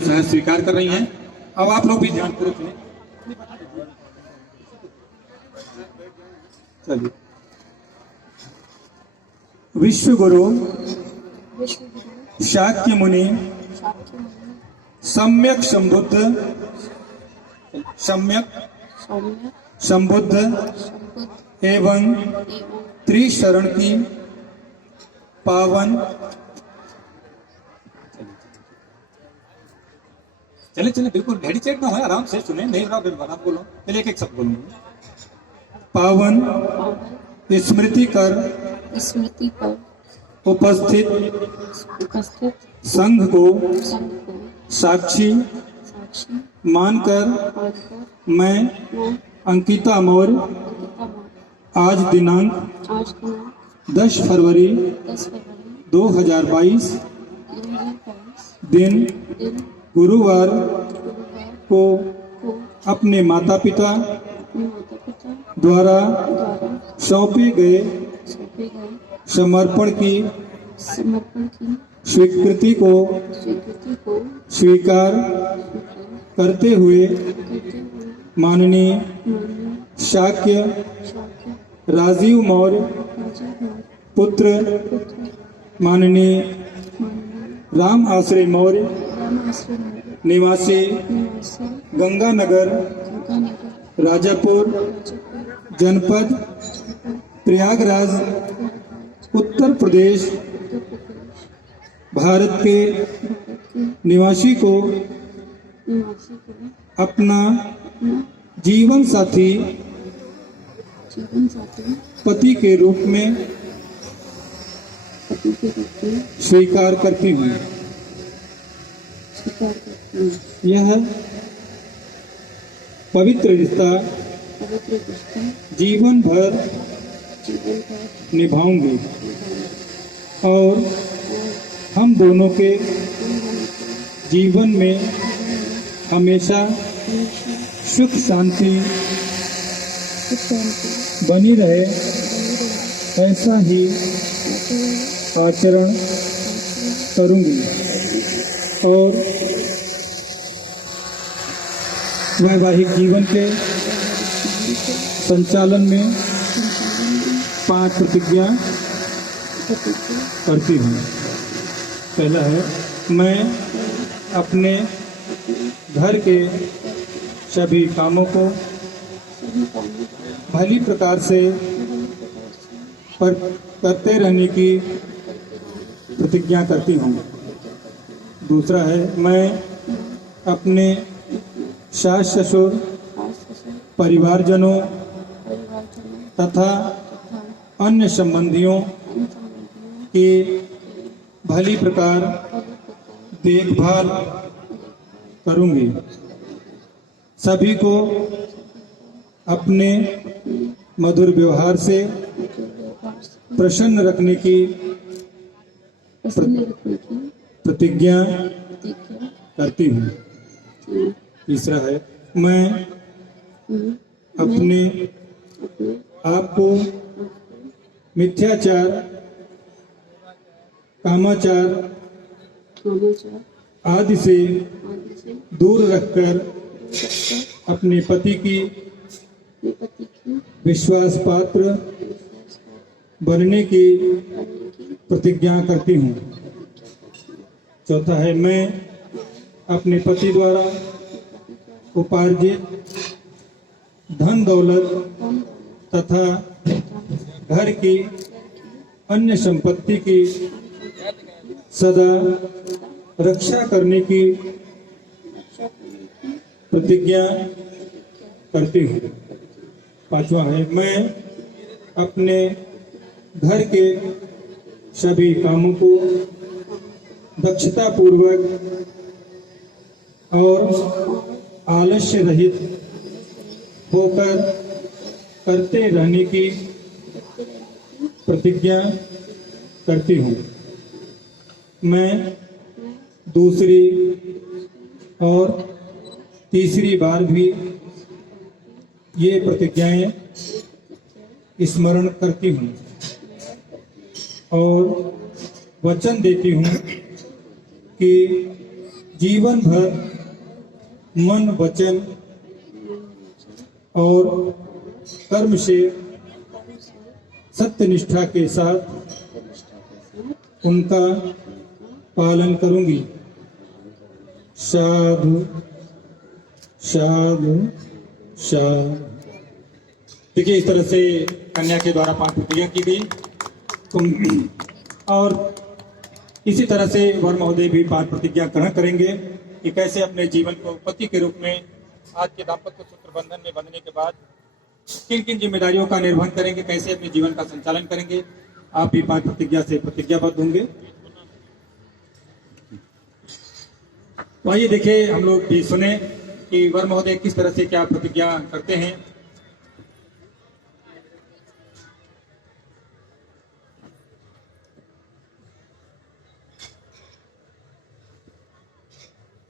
सहज स्वीकार कर रही हैं। अब आप लोग भी ध्यानपूर्वक सुने। चलिए। विश्व गुरु शाक्य मुनि सम्यक संबुद्ध एवं त्रिशरण की पावन चले बिल्कुल हेडिटेट ना हो, आराम से सुने, नहीं रहा आराम बोलो, पहले एक शब्द बोलूंगा। पावन स्मृति कर उपस्थित संघ को साक्षी मानकर मैं अंकिता मौर्य आज दिनांक 10 फरवरी 2022 दिन गुरुवार को अपने माता पिता द्वारा सौंपे गए समर्पण की स्वीकृति को स्वीकार करते हुए माननीय शाक्य राजीव मौर्य पुत्र माननीय राम आश्रय मौर्य निवासी गंगानगर राजापुर जनपद प्रयागराज उत्तर प्रदेश भारत के निवासी को अपना जीवन साथी पति के रूप में स्वीकार करती हूँ। यह पवित्र रिश्ता जीवन भर निभाऊंगी और हम दोनों के जीवन में हमेशा सुख शांति बनी रहे, ऐसा ही आचरण करूंगी और वैवाहिक जीवन के संचालन में 5 प्रतिज्ञा करती हूँ। पहला है, मैं अपने घर के सभी कामों को भली प्रकार से करते रहने की प्रतिज्ञा करती हूँ। दूसरा है, मैं अपने सास ससुर परिवारजनों तथा अन्य संबंधियों की भली प्रकार देखभाल करूंगी। सभी को अपने मधुर व्यवहार से प्रसन्न रखने की प्रतिज्ञा करती हूँ। तीसरा है, मैं अपने आप को मिथ्याचार कामाचार आदि से दूर रखकर अपने पति की विश्वास पात्र बनने की प्रतिज्ञा करती हूँ। चौथा है, मैं अपने पति द्वारा उपार्जित धन दौलत तथा घर की अन्य संपत्ति की सदा रक्षा करने की प्रतिज्ञा करती हूँ। पांचवा है, मैं अपने घर के सभी कामों को दक्षता पूर्वक और आलस्य रहित होकर करते रहने की प्रतिज्ञा करती हूँ। मैं दूसरी और तीसरी बार भी ये प्रतिज्ञाएं स्मरण करती हूँ और वचन देती हूँ कि जीवन भर मन वचन और कर्म से सत्यनिष्ठा के साथ उनका पालन करूंगी। साधु साधु साधु। देखिए, इस तरह से कन्या के द्वारा 5 प्रतिज्ञा की गई और इसी तरह से वर महोदय भी 5 प्रतिज्ञा ग्रहण करेंगे कि कैसे अपने जीवन को पति के रूप में आज के दाम्पत्य सूत्र बंधन में बंधने के बाद किन किन जिम्मेदारियों का निर्वहन करेंगे, कैसे अपने जीवन का संचालन करेंगे। आप भी 5 प्रतिज्ञा से प्रतिज्ञाबद्ध होंगे। तो आइए देखिए, हम लोग भी सुने कि वर महोदय किस तरह से क्या प्रतिज्ञा करते हैं।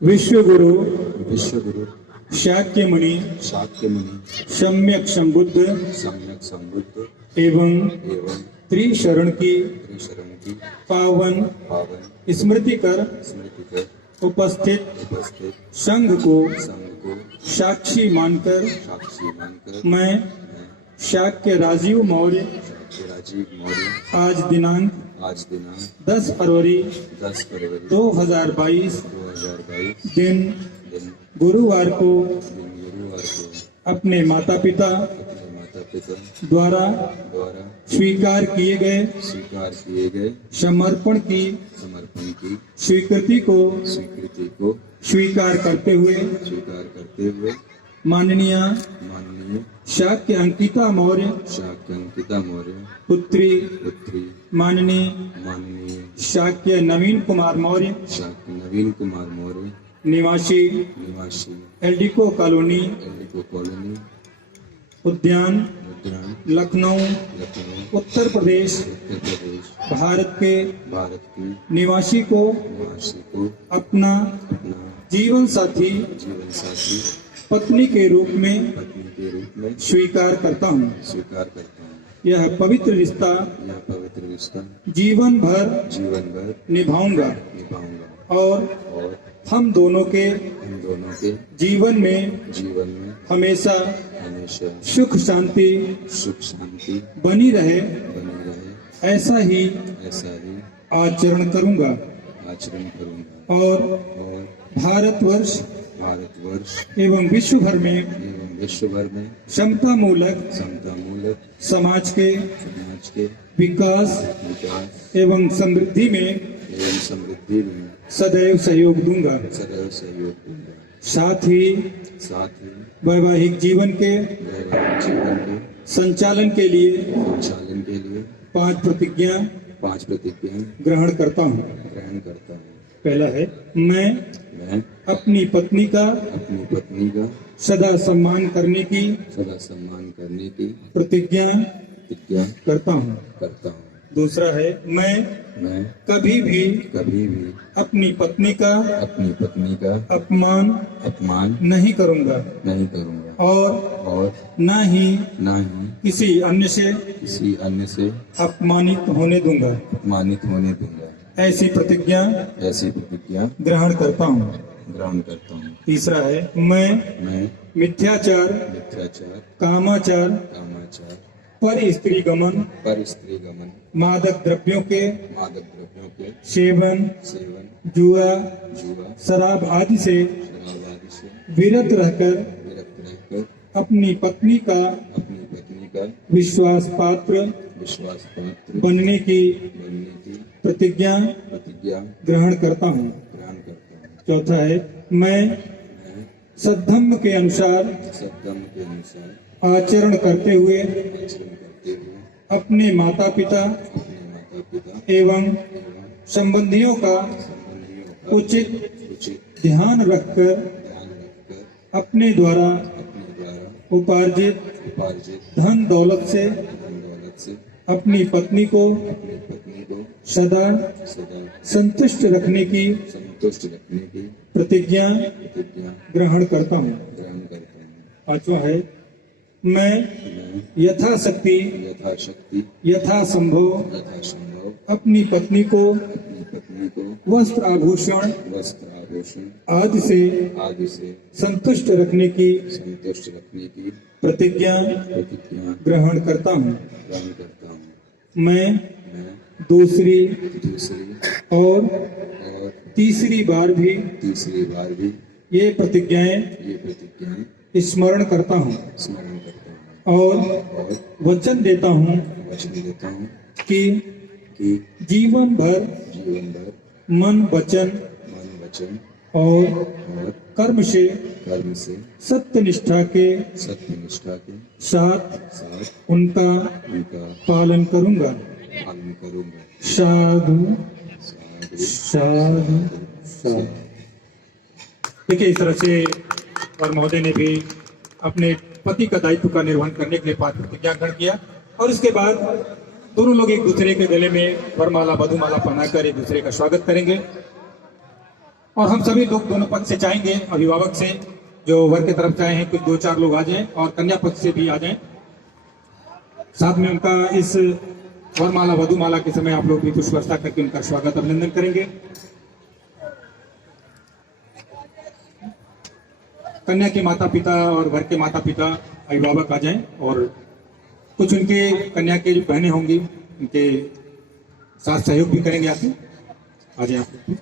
विश्वगुरु शाक्यमुनि सम्यक संबुद्ध एवं त्रिशरण की पावन स्मृति कर उपस्थित संघ को साक्षी मानकर मैं शाक्य राजीव मौर्य आज दिनांक 10 फरवरी 2022 दिन गुरुवार को अपने माता पिता द्वारा स्वीकार किए गए समर्पण की स्वीकृति को स्वीकार करते हुए माननीय शाक्य अंकिता मौर्य पुत्री माननीय शाक्य नवीन कुमार मौर्य निवासी एल्डिको कॉलोनी उद्यान लखनऊ उत्तर प्रदेश भारत के निवासी को अपना जीवन साथी पत्नी के रूप में स्वीकार करता हूँ। यह पवित्र रिश्ता जीवन भर निभाऊंगा और हम दोनों के जीवन में हमेशा सुख शांति बनी रहे ऐसा ही आचरण करूंगा और भारतवर्ष एवं विश्व भर में समता मूलक समाज के विकास एवं समृद्धि में सदैव सहयोग दूंगा। साथ ही वैवाहिक जीवन के संचालन के लिए 5 प्रतिज्ञा ग्रहण करता हूँ। पहला है, मैं अपनी पत्नी का सदा सम्मान करने की प्रतिज्ञा करता हूँ। दूसरा है, मैं कभी भी अपनी पत्नी का अपमान नहीं करूँगा और न ही किसी अन्य से अपमानित होने दूंगा। ऐसी प्रतिज्ञा ग्रहण करता हूँ। तीसरा है, मैं मिथ्याचार कामाचार पर स्त्री गमन मादक द्रव्यों के सेवन जुआ शराब आदि से विरत रहकर अपनी पत्नी का विश्वास पात्र बनने की प्रतिज्ञा ग्रहण करता हूँ। चौथा है, मैं सद्धम्म के अनुसार आचरण करते हुए अपने माता पिता एवं संबंधियों का उचित ध्यान रखकर अपने द्वारा उपार्जित धन दौलत से अपनी पत्नी को सदा संतुष्ट रखने की प्रतिज्ञा ग्रहण करता हूँ। पांचवा है, मैं यथाशक्ति यथासंभव अपनी पत्नी को वस्त्र आभूषण पोषण आदि से आदि से संतुष्ट रखने की संतुष्ट रखने की प्रतिज्ञा प्रतिज्ञा ग्रहण करता हूँ। ग्रहण करता हूँ। मैं मैं दूसरी दूसरी और और तीसरी बार भी तीसरी बार भी ये प्रतिज्ञाएं ये प्रतिज्ञाएं स्मरण करता हूँ स्मरण करता हूँ और और वचन देता हूँ वचन देता हूँ कि कि जीवन भर जीवन भर मन वचन मन वचन और और कर्म से सत्यनिष्ठा के सत्यनिष्ठा के साथ साथ उनका उनका पालन करूंगा। पालन करूंगा। साधु साधु साधु साधु। देखिए, इस तरह से वर महोदय ने भी अपने पति का दायित्व का निर्वहन करने के लिए पात्र प्रतिज्ञा ग्रहण किया और उसके बाद दोनों लोग एक दूसरे के गले में वरमाला मधुमाला पहनाकर एक दूसरे का स्वागत करेंगे। और हम सभी लोग दोनों पक्ष से चाहेंगे, अभिभावक से जो वर की तरफ चाहे हैं कुछ 2-4 लोग आ जाएं और कन्या पक्ष से भी आ जाएं। साथ में उनका इस वरमाला मधुमाला के समय आप लोग भी पुष्प वर्षा करके उनका स्वागत अभिनंदन करेंगे। कन्या के माता पिता और वर के माता पिता अभिभावक आ जाएं और कुछ उनके कन्या के जो बहनें होंगी उनके साथ सहयोग भी करेंगे। आके आ जाए आप लोग।